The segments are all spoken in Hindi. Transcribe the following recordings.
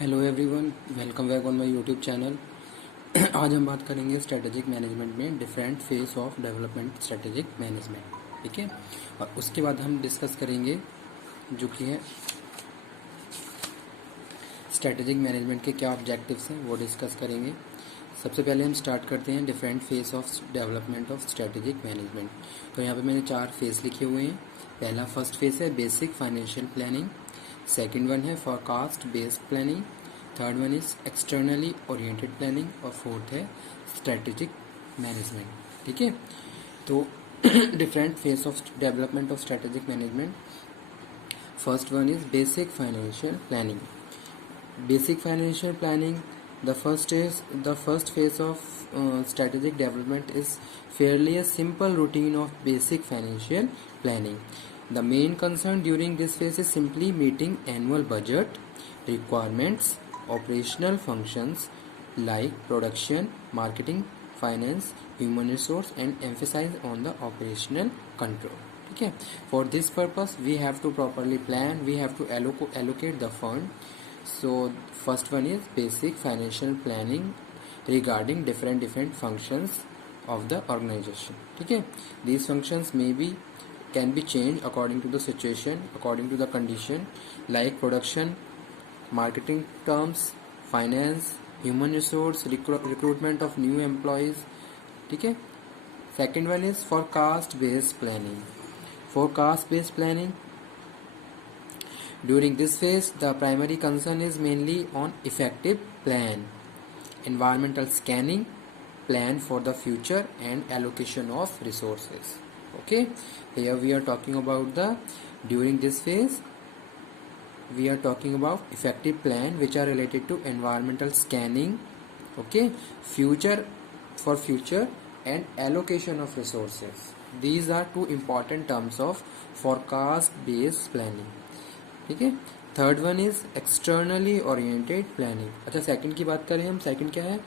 Hello everyone, welcome back on my YouTube channel. आज हम बात करेंगे स्ट्रेटेजिक मैनेजमेंट में different phase of development strategic management. ठीक है, और उसके बाद हम डिस्कस करेंगे जो कि है स्ट्रेटेजिक मैनेजमेंट के क्या ऑब्जेक्टिव्स हैं वो डिस्कस करेंगे। सबसे पहले हम स्टार्ट करते हैं different phase of development of strategic management. तो यहाँ पे मैंने 4 फेज लिखे हुए हैं। पहला फर्स्ट फेज है basic financial planning, second one है forecast based planning, third one is externally oriented planning और फोर्थ है स्ट्रेटेजिक मैनेजमेंट। ठीक है, तो different phase of development of strategic management. First one is basic financial planning. Basic financial planning, the first phase of strategic development is fairly a simple routine of basic financial planning. The main concern during this phase is simply meeting annual budget requirements, operational functions like production, marketing, finance, human resource, and emphasize on the operational control. ठीक है, for this purpose we have to properly plan, we have to allocate the fund. So first one is basic financial planning regarding different functions of the organization. ठीक है, these functions can be changed according to the situation, according to the condition, like production, marketing terms, finance, human resource, recruitment of new employees. ठीक है, second one is forecast based planning. Forecast based planning, during this phase, the primary concern is mainly on effective plan, environmental scanning, plan for the future, and allocation of resources. Okay, here we are talking about during this phase, we are talking about effective plan which are related to environmental scanning, okay, future and allocation of resources. These are two important terms of forecast based planning. ठीक है, third one is externally oriented planning. अच्छा, सेकंड की बात करें हम, सेकंड क्या है,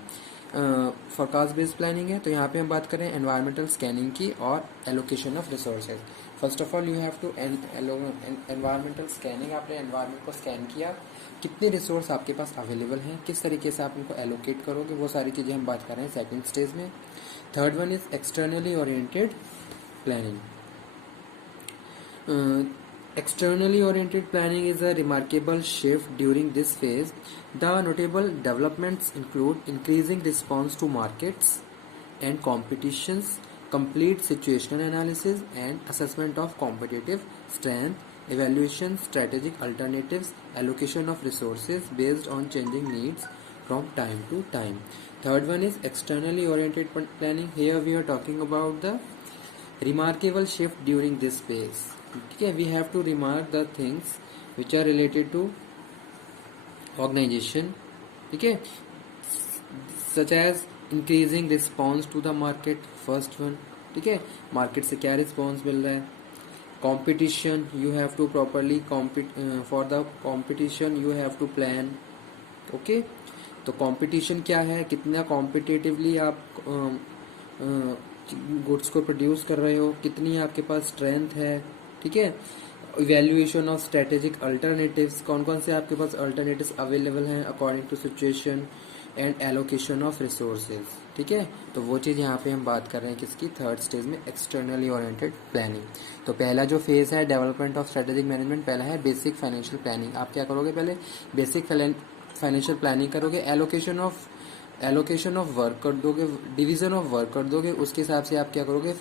फोरकास्ट बेस्ड प्लानिंग है। तो यहाँ पे हम बात करें एनवायरमेंटल स्कैनिंग की और allocation of resources. First of all you have to environmental scanning, आपने एनवायरमेंट को स्कैन किया, कितने रिसोर्स आपके पास अवेलेबल हैं, किस तरीके से आप उनको एलोकेट करोगे, वो सारी चीज़ें हम बात कर रहे हैं सेकेंड स्टेज में। Third one is externally oriented planning. Externally oriented planning is a remarkable shift during this phase. The notable developments include increasing response to markets and competitions, complete situational analysis and assessment of competitive strength, evaluation strategic alternatives, allocation of resources based on changing needs from time to time. Third one is externally oriented planning. Here we are talking about the remarkable shift during this phase. ठीक है, we have to remark the things which are related to organisation. ठीक है, such as increasing response to the market, first one. ठीक है, मार्केट से क्या रिस्पॉन्स मिल रहा है। Competition, you have to properly for the competition you have to plan. Okay, तो कॉम्पिटिशन क्या है, कितना कॉम्पिटिटिवली आप गुड्स को प्रोड्यूस कर रहे हो, कितनी आपके पास स्ट्रेंथ है। ठीक है, इवेल्युएशन ऑफ स्ट्रेटेजिक अल्टरनेटिव्स, कौन कौन से आपके पास अल्टरनेटिव्स अवेलेबल हैं according to situation, and allocation of resources. ठीक है, तो वो चीज़ यहाँ पे हम बात कर रहे हैं किसकी, थर्ड स्टेज में एक्सटर्नली ओरिएंटेड प्लानिंग। तो पहला जो फेज है डेवलपमेंट ऑफ स्ट्रेटेजिक मैनेजमेंट, पहला है बेसिक फाइनेंशियल प्लानिंग। आप क्या करोगे, पहले बेसिक फाइनेंशियल प्लानिंग करोगे, एलोकेशन ऑफ वर्क कर दोगे, डिवीजन ऑफ वर्क कर दोगे, उसके हिसाब से आप क्या करोगे,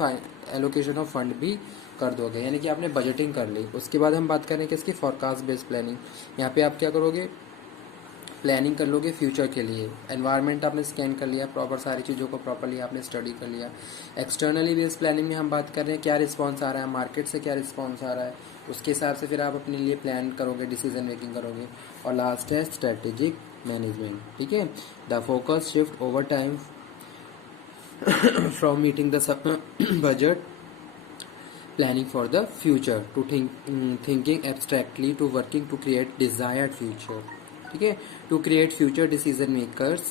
एलोकेशन ऑफ फंड भी कर दोगे, यानी कि आपने बजटिंग कर ली। उसके बाद हम बात करें किसकी, फॉरकास्ट बेस्ड प्लानिंग। यहाँ पे आप क्या करोगे, प्लानिंग कर लोगे फ्यूचर के लिए। एनवायरनमेंट आपने स्कैन कर लिया, प्रॉपर सारी चीज़ों को प्रॉपरली आपने स्टडी कर लिया। एक्सटर्नली बेस्ड प्लानिंग में हम बात कर रहे हैं क्या रिस्पॉन्स आ रहा है, मार्केट से क्या रिस्पॉन्स आ रहा है, उसके हिसाब से फिर आप अपने लिए प्लान करोगे, डिसीजन मेकिंग करोगे। और लास्ट है स्ट्रेटेजिक मैनेजमेंट। ठीक है, the focus shift over time from meeting the budget, planning for the future, to thinking abstractly, to working to create desired future. ठीक है, to create future decision makers,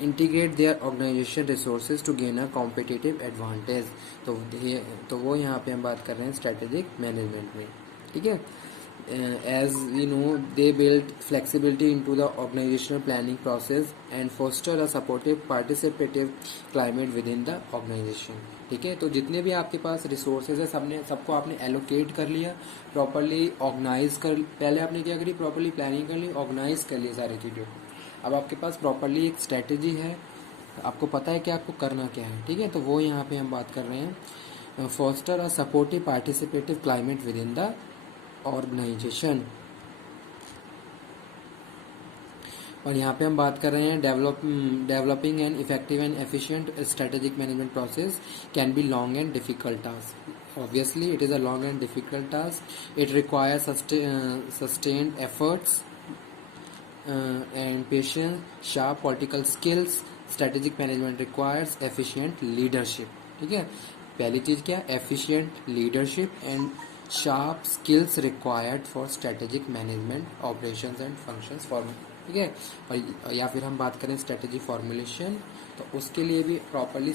integrate their organization resources to gain a competitive advantage. तो वो यहाँ पे हम बात कर रहे हैं स्ट्रेटेजिक मैनेजमेंट में। ठीक है, as we know, they build flexibility into the organizational planning process and foster a supportive participative climate within the organization. ठीक है, तो जितने भी आपके पास रिसोर्सेज है सबको आपने एलोकेट कर लिया, प्रॉपरली ऑर्गेनाइज कर, पहले आपने क्या करी, प्रॉपरली प्लानिंग कर ली, ऑर्गेनाइज कर ली सारी चीज़ों को। अब आपके पास प्रॉपरली एक स्ट्रेटेजी है, आपको पता है कि आपको करना क्या है। ठीक है, तो वो यहाँ पे हम बात कर रहे हैं, foster a supportive participative climate within the organisation. और यहाँ पे हम बात कर रहे हैं developing an effective and efficient strategic management process can be long and difficult task. Obviously it is a long and difficult task, it requires sustained efforts and patience, sharp political skills. Strategic management requires efficient leadership. ठीक है, पहली चीज क्या, efficient leadership and sharp skills required for strategic management operations and functions for। ठीक है, और या फिर हम बात करें strategy formulation, तो उसके लिए भी properly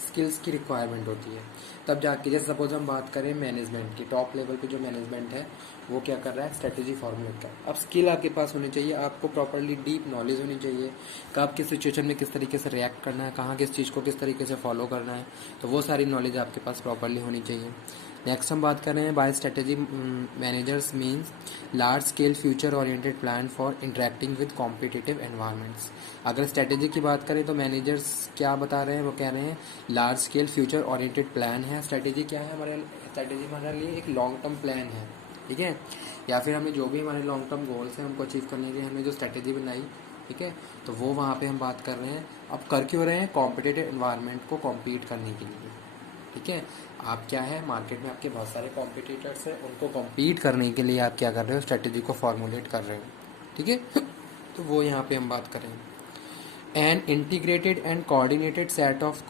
स्किल्स की रिक्वायरमेंट होती है, तब जाके। जैसे सपोज हम बात करें मैनेजमेंट की, टॉप लेवल पे जो मैनेजमेंट है वो क्या कर रहा है, स्ट्रेटेजी फॉर्मुलेट कर। अब स्किल आपके पास होनी चाहिए, आपको प्रॉपरली डीप नॉलेज होनी चाहिए, कब किस सिचुएशन में किस तरीके से रिएक्ट करना है, कहाँ किस चीज़ को किस तरीके से फॉलो करना है, तो वो सारी नॉलेज आपके पास प्रॉपरली होनी चाहिए। नेक्स्ट हम बात कर रहे हैं by strategy managers means large scale future oriented plan for interacting with competitive environments. अगर स्ट्रेटेजी की बात करें तो मैनेजर्स क्या बता रहे हैं, वो कह रहे हैं large scale future oriented plan है। स्ट्रेटेजी क्या है, हमारे स्ट्रेटेजी हमारे लिए एक लॉन्ग टर्म प्लान है। ठीक है, या फिर हमें जो भी हमारे लॉन्ग टर्म गोल्स हैं उनको अचीव करने के लिए हमने जो स्ट्रेटेजी बनाई, ठीक है, तो वो वहाँ पे हम बात कर रहे हैं। अब कर क्यों रहे हैं, कॉम्पिटिटिव एनवायरनमेंट को कॉम्पीट करने के लिए। ठीक है, आप क्या है, मार्केट में आपके बहुत सारे कॉम्पिटिटर्स हैं, उनको कॉम्पीट करने के लिए आप क्या कर रहे हो, स्ट्रेटेजी को फॉर्मुलेट कर रहे हो। ठीक है, तो वो यहाँ पे हम बात करें an integrated and coordinated set of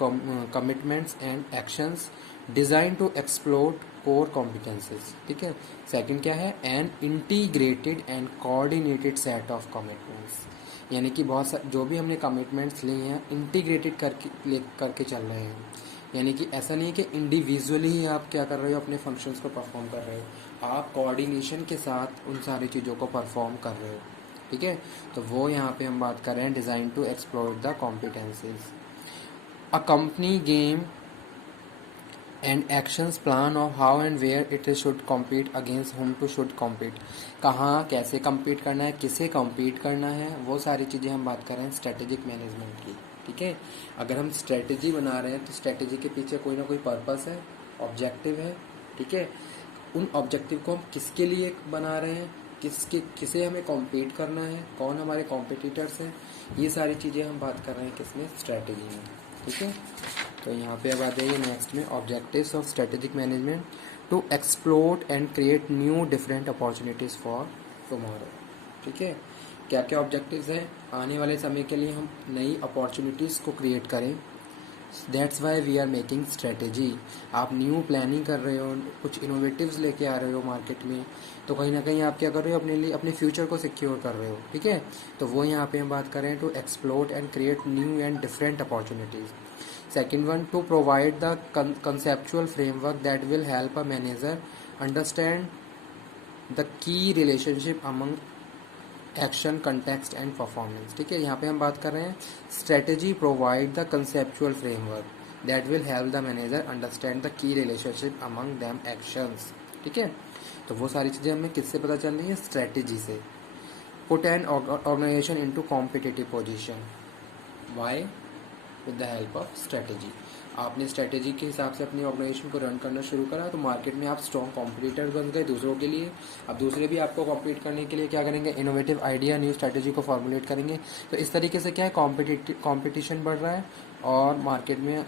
commitments and actions designed to exploit core competencies। ठीक है, सेकंड क्या है, an integrated and coordinated set of commitments, यानी कि जो भी हमने कमिटमेंट्स लिए हैं इंटीग्रेटेड करके चल रहे हैं, यानी कि ऐसा नहीं है कि इंडिविजुअली ही आप क्या कर रहे हो, अपने फंक्शंस को परफॉर्म कर रहे हो, आप कोऑर्डिनेशन के साथ उन सारी चीज़ों को परफॉर्म कर रहे हो। ठीक है, तो वो यहाँ पे हम बात कर रहे हैं design to explore the competencies. A company game and actions plan of how and where it should compete against whom to should compete, कहाँ कैसे कम्पीट करना है, किसे कम्पीट करना है, वो सारी चीज़ें हम बात कर रहे हैं स्ट्रेटेजिक मैनेजमेंट की। ठीक है, अगर हम स्ट्रेटेजी बना रहे हैं तो स्ट्रेटेजी के पीछे कोई ना कोई पर्पस है, ऑब्जेक्टिव है। ठीक है, उन ऑब्जेक्टिव को हम किसके लिए बना रहे हैं, किसे हमें कॉम्पीट करना है, कौन हमारे कॉम्पिटिटर्स हैं, ये सारी चीज़ें हम बात कर रहे हैं किसमें, स्ट्रेटेजी में। ठीक है, तो यहाँ पे अब आ जाइए नेक्स्ट में, objectives of strategic management to explore and create new different opportunities for tomorrow. ठीक है, क्या क्या ऑब्जेक्टिव्स हैं, आने वाले समय के लिए हम नई अपॉर्चुनिटीज़ को क्रिएट करें। That's why we are making strategy. आप न्यू प्लानिंग कर रहे हो, कुछ इनोवेटिव्स लेके आ रहे हो मार्केट में, तो कहीं ना कहीं आप क्या कर रहे हो, अपने लिए अपने फ्यूचर को सिक्योर कर रहे हो। ठीक है, तो वो यहाँ पे हम बात कर रहे हैं to explore and create new and different opportunities. Second one, to provide the conceptual framework that will help a manager understand the key relationship among action, context and performance. ठीक है, यहाँ पे हम बात कर रहे हैं strategy provide the conceptual framework that will help the manager understand the key relationship among them actions. ठीक है, तो वो सारी चीज़ें हमें किससे पता चल रही है, स्ट्रेटेजी से। Put an organisation into competitive position, why, with the help of strategy. आपने स्ट्रेटेजी के हिसाब से अपनी ऑर्गेनाइजेशन को रन करना शुरू करा तो मार्केट में आप स्ट्रॉन्ग कॉम्पिटिटर बन गए दूसरों के लिए। अब दूसरे भी आपको कॉम्पीट करने के लिए क्या करेंगे, इनोवेटिव आइडिया, न्यू स्ट्रेटेजी को फॉर्मुलेट करेंगे। तो इस तरीके से क्या है, कॉम्पिटिशन बढ़ रहा है और मार्केट में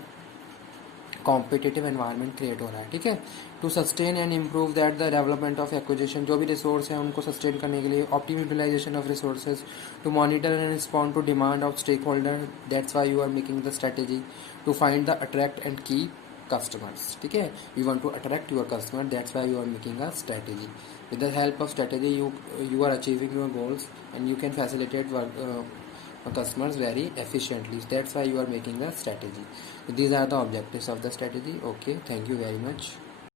कॉम्पिटिटिव एनवायरनमेंट क्रिएट हो रहा है। ठीक है, to sustain and improve that the development of acquisition, जो भी रिसोर्स हैं उनको सस्टेन करने के लिए, optimum utilisation of resources, to monitor and respond to demand of stakeholder, that's why you are making the strategy, to find the attract and key customers। ठीक है, you want to attract your customer, that's why you are making a strategy. With the help of strategy you are achieving your goals and you can facilitate customers very efficiently, that's why you are making a strategy. These are the objectives of the strategy. Okay, thank you very much.